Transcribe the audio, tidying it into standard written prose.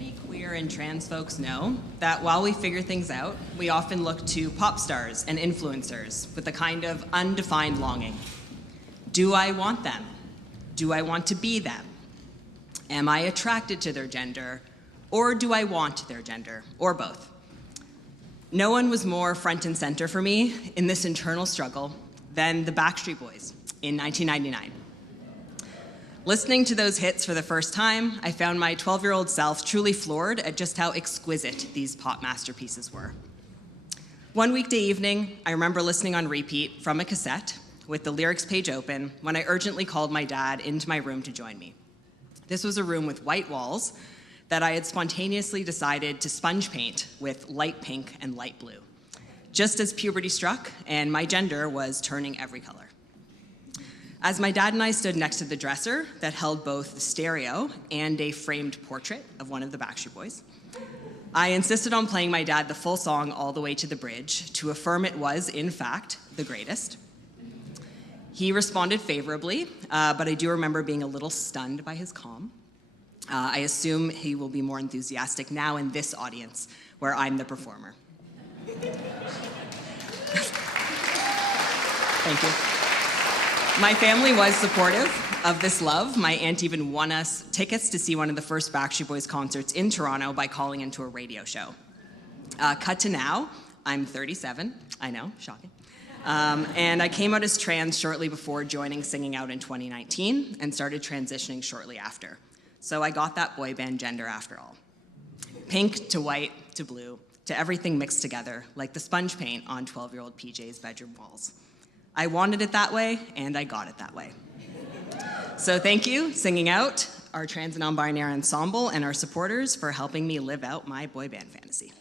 Many queer and trans folks know that while we figure things out, we often look to pop stars and influencers with a kind of undefined longing. Do I want them? Do I want to be them? Am I attracted to their gender? Or do I want their gender? Or both? No one was more front and center for me in this internal struggle than the Backstreet Boys in 1999. Listening to those hits for the first time, I found my 12-year-old self truly floored at just how exquisite these pop masterpieces were. One weekday evening, I remember listening on repeat from a cassette with the lyrics page open when I urgently called my dad into my room to join me. This was a room with white walls that I had spontaneously decided to sponge paint with light pink and light blue, just as puberty struck and my gender was turning every color. As my dad and I stood next to the dresser that held both the stereo and a framed portrait of one of the Backstreet Boys, I insisted on playing my dad the full song all the way to the bridge to affirm it was, in fact, the greatest. He responded favorably, but I do remember being a little stunned by his calm. I assume he will be more enthusiastic now in this audience, where I'm the performer. Thank you. My family was supportive of this love. My aunt even won us tickets to see one of the first Backstreet Boys concerts in Toronto by calling into a radio show. Cut to now, I'm 37, I know, shocking. And I came out as trans shortly before joining Singing Out in 2019 and started transitioning shortly after. So I got that boy band gender after all. Pink to white to blue to everything mixed together like the sponge paint on 12-year-old PJ's bedroom walls. I wanted it that way, and I got it that way. So thank you, Singing Out, our trans and non-binary ensemble, and our supporters for helping me live out my boy band fantasy.